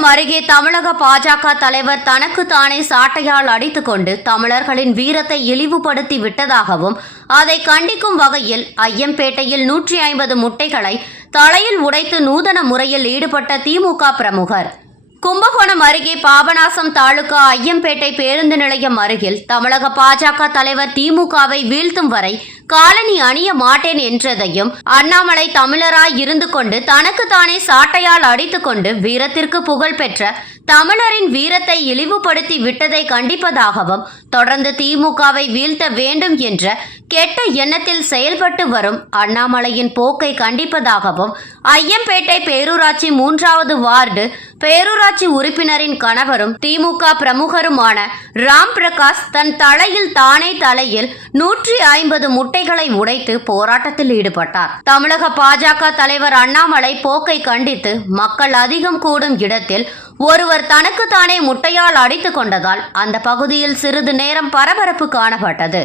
அருகே தமிழக பாஜக தலைவர் தனக்கு தானே சாட்டையால் அடித்துக்கொண்டு தமிழர்களின் வீரத்தை இழிவுபடுத்தி விட்டதாகவும் அதை கண்டிக்கும் வகையில் ஐயம்பேட்டையில் நூற்றி ஐம்பது முட்டைகளை தலையில் உடைத்து நூதன முறையில் ஈடுபட்ட திமுக பிரமுகர். கும்பகோணம் அருகே பாபநாசம் தாலுகா ஐயம்பேட்டை பேருந்து நிலையம் அருகில் தமிழக பாஜக தலைவர் திமுகவை வீழ்த்தும் வரை காலனி அணிய மாட்டேன் என்றதையும் அண்ணாமலை தமிழராய் இருந்து கொண்டு தனக்கு தானே சாட்டையால் அடித்துக்கொண்டு வீரத்திற்கு புகழ் பெற்ற தமிழரின் வீரத்தை இழிவுபடுத்தி விட்டதை கண்டிப்பதாகவும் தொடர்ந்து திமுகவை வீழ்த்த வேண்டும் என்ற கெட்ட எண்ணத்தில் செயல்பட்டு வரும் அண்ணாமலையின் போக்கை கண்டிப்பதாகவும் ஐயம்பேட்டை பேரூராட்சி மூன்றாவது வார்டு பேரூராட்சி உறுப்பினரின் கணவரும் திமுக பிரமுகருமான ராம் பிரகாஷ் தன் தலையில் தானே தலையில் நூற்றி ஐம்பது முட்டைகளை உடைத்து போராட்டத்தில் ஈடுபட்டார். தமிழக பாஜக தலைவர் அண்ணாமலை போக்கை கண்டித்து மக்கள் அதிகம் கூடும் இடத்தில் ஒருவர் தனக்கு தானே முட்டையால் அடித்துக் கொண்டதால் அந்த பகுதியில் சிறிது நேரம் பரபரப்பு காணப்பட்டது.